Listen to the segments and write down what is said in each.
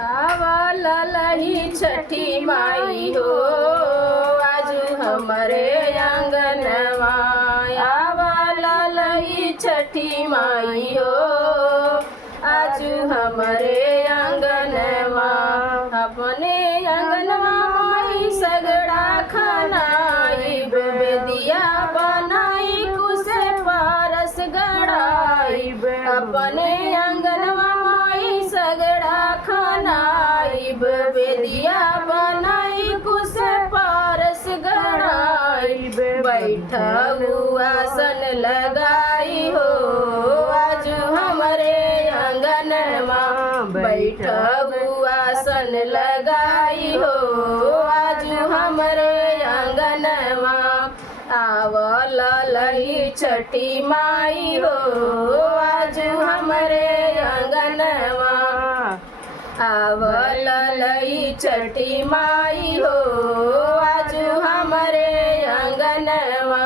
आवल लही छठी माई हो आजू हमरे आंगनवा। आवल लही छठी माई हो आजू हमरे आंगनवा। अपने आंगनवा माई सगड़ा खनाई बेदिया बनाई कुसे पारस गड़ाई। अपने आंगनवा माई सगड़ा खनाई बेदिया बनाई कुसे पारस गड़ाई। बैठा आसन लगाई हो आजू हमरे आंगनवा। बैठा आसन लगाई हो आजू हमरे आंगनवा। आवल लही छठी माई हो आजू हमरे आंगनवा। आवल लही छठी माई हो आजू हमरे आंगनवा।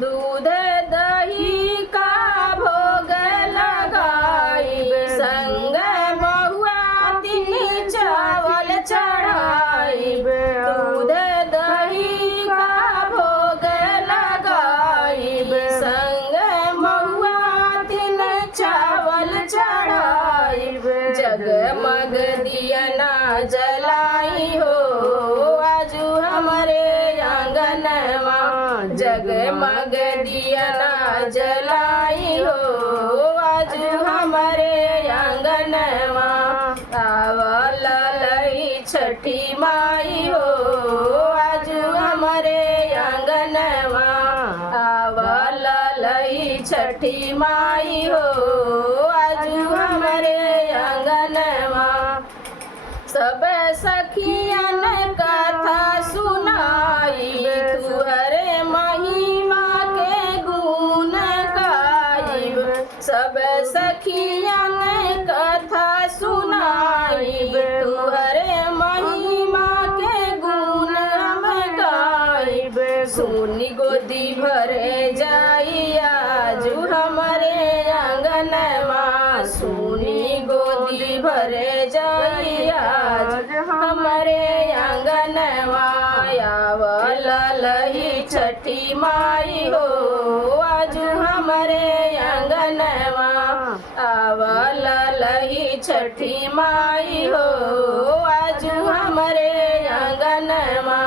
दूध दही का भोग लगाई संग महुआ तीन चावल चढ़ाई। दूध दही का भोग लगाई संग महुआ तीन चावल चढ़ाई। जगमग दिया ना जलाई हो आजू हमरे आंगनवा। जगमग दिया ना जलाई हो आजू हमरे आंगनवा। आवल लही छठी माई हो आजू हमरे आंगनवा। आवल लही छठी माई हो आजू हमरे आंगनवा। सब सखियन कथा सुनाई तुहरे महिमा के गुण गाइब। सब सखियन कथा सुनाई तुहरे महिमा के गुण हम गाइब। सुनी गोदी भरे जाई आजू हमरे आंगनवा। सुनी गोदी भरे जाई आज हमरे आंगनवा। आवल लही छठी माई हो आजू हमरे आंगनवा। आवल लही छठी माई हो आजू हमरे आंगनवा।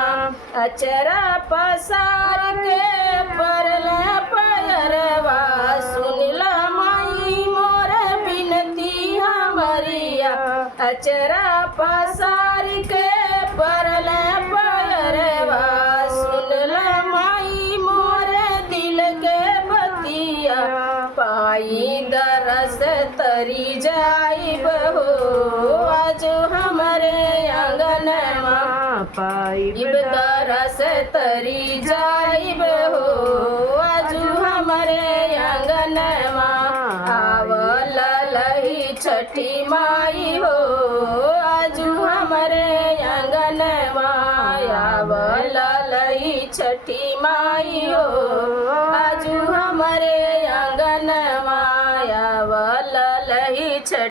अचरा पसार के परला पयरवा सुनिला माई मोर बिनती हमरिया। अचरा पसार के परला पयरवा सुनला माई मोर दिल के बतिया। पाई दरस तरी जाइब हो आजू हमरे आंगनवा। पाइब दरस तरी जाइब हो आजू हमरे आंगनवा। आवल लही छठी माई हो आजू हमरे आंगनवा। आवल लही छठी माई हो आजू हमरे आंगनवा।